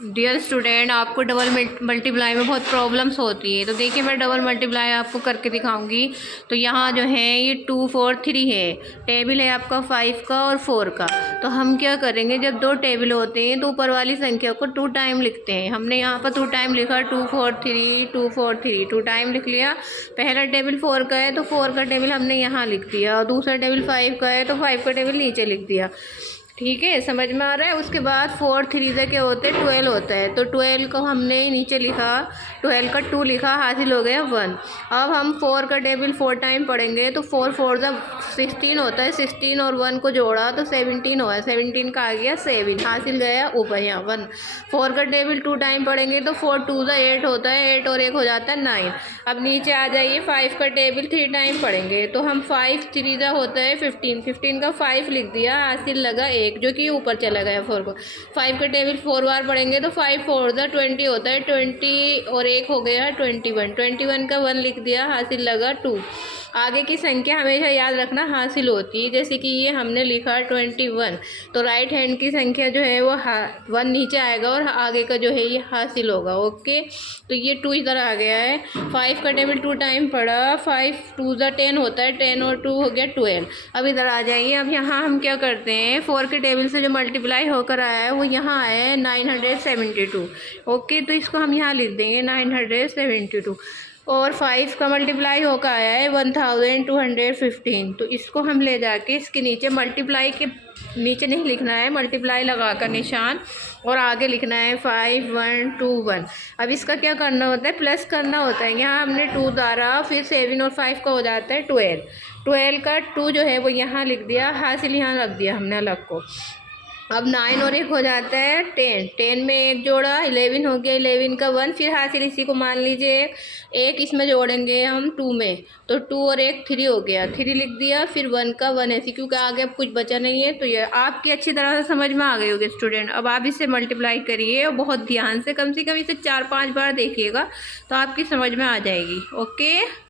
Dear student, आपको double multiply में बहुत प्रॉब्लम्स होती है। तो देखिए, मैं डबल मल्टीप्लाई आपको करके दिखाऊंगी। तो यहाँ जो है ये 2 4 3 है, टेबल है आपका 5 का और 4 का। तो हम क्या करेंगे, जब दो टेबल होते हैं तो ऊपर वाली संख्या को 2 टाइम लिखते हैं। हमने यहाँ पर 2 टाइम लिखा, 2 4 3 2 4 3, 2 टाइम लिख लिया। पहला टेबल 4 का है तो 4 का टेबल हमने यहाँ लिख दिया, और दूसरा टेबल 5 का है तो 5 का टेबल नीचे लिख दिया। ठीक है, समझ में आ रहा है। उसके बाद 4 3 से क्या होते हैं, 12 होता है। तो 12 को हमने नीचे लिखा, 12 का 2 लिखा, हासिल हो गया 1। अब हम 4 का टेबल 4 टाइम पढ़ेंगे तो 4 4 जा 16 होता है। 16 और 1 को जोड़ा तो 17 हुआ, 17 का आ गया 7, हासिल गया ऊपर यहाँ 1। 4 का टेबल 2 टाइम पढ़ेंगे तो 4 2 जा 8 होता है, 8 और 1 हो जाता है 9। अब नीचे आ जाइए, 5 का टेबल 3 टाइम पढ़ेंगे तो हम 5 3 जा होता है 15, 15 का 5 लिख दिया, हासिल लगा 1 जो कि ऊपर चला गया 4 को। 5 का टेबल 4 बार पढ़ेंगे तो 5 4 जा 20 होता है, 20 और 1 हो गया 21, 21 का 1 लिख दिया, हासिल लगा 2। आगे की संख्या हमेशा याद रखना हासिल होती है, जैसे कि ये हमने लिखा 21, तो राइट हैंड की संख्या जो है वो 1 नीचे आएगा और आगे का जो है ये हासिल होगा। ओके, तो ये 2 इधर आ गया है। 5 का टेबल 2 टाइम पढ़ा, 5 2 जा 10 होता है, 10 और 2 हो गया 12। अब इधर आ जाइए। अब यहाँ हम क्या करते हैं, 4 के टेबल से जो मल्टीप्लाई होकर आया है वो यहाँ आया है 972। ओके, तो इसको हम यहाँ लिख देंगे 972। और 5 का मल्टीप्लाई होकर आया है 1215, तो इसको हम ले जाके इसके नीचे, मल्टीप्लाई के नीचे नहीं लिखना है, मल्टीप्लाई लगा कर निशान, और आगे लिखना है 5 1 2 1। अब इसका क्या करना होता है, प्लस करना होता है। यहाँ हमने 2 डाला, फिर 7 और 5 का हो जाता है 12। 12 का 2 जो है वो यहाँ लिख दिया, हासिल यहाँ रख दिया हमने अलग को। अब 9 और 1 हो जाता है 10, 10 में 1 जोड़ा 11 हो गया, 11 का 1, फिर हासिल इसी को मान लीजिए 1 इसमें जोड़ेंगे हम 2 में, तो 2 और 1 3 हो गया, 3 लिख दिया, फिर 1 का 1 ऐसी, क्योंकि आगे अब कुछ बचा नहीं है। तो ये आपकी अच्छी तरह से समझ में आ गई होगी स्टूडेंट। अब आप इसे मल्टीप्लाई करिए और बहुत ध्यान से कम इसे 4 5 बार देखिएगा, तो आपकी समझ में आ जाएगी। ओके।